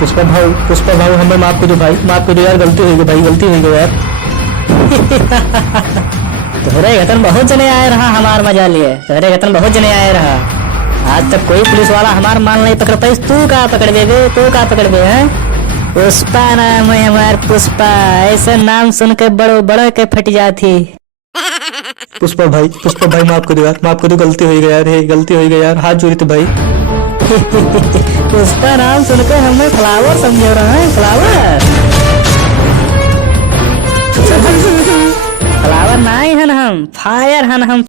पुष्पा भाऊ हमें माफ कर दो भाई, माफ कर दो यार, गलती हो गई भाई, गलती हो गई यार। तोहरे गतन बहुत जने आए रहा हमार मजा लिए, तोहरे गतन बहुत जने आए रहा। आज तक कोई पुलिस वाला हमार माल नहीं पकड़ पाई, तू का पकड़ बे, तू का पकड़ बे हैं? पुष्पा नाम है हमार, पुष्पा। ऐसे नाम सुन के बड़ो बड़ो के फट जाती। पुष्पा भाई माफ कर दो यार, माफ कर दो, गलती हो गई यार, गलती हो गई यार, हाथ जोड़ी तो भाई। पुष्पा नाम सुनकर हमें फ्लावर समझो रहा है, फ्लावर। फ्लावर नहीं हन हम, फायर हन हम।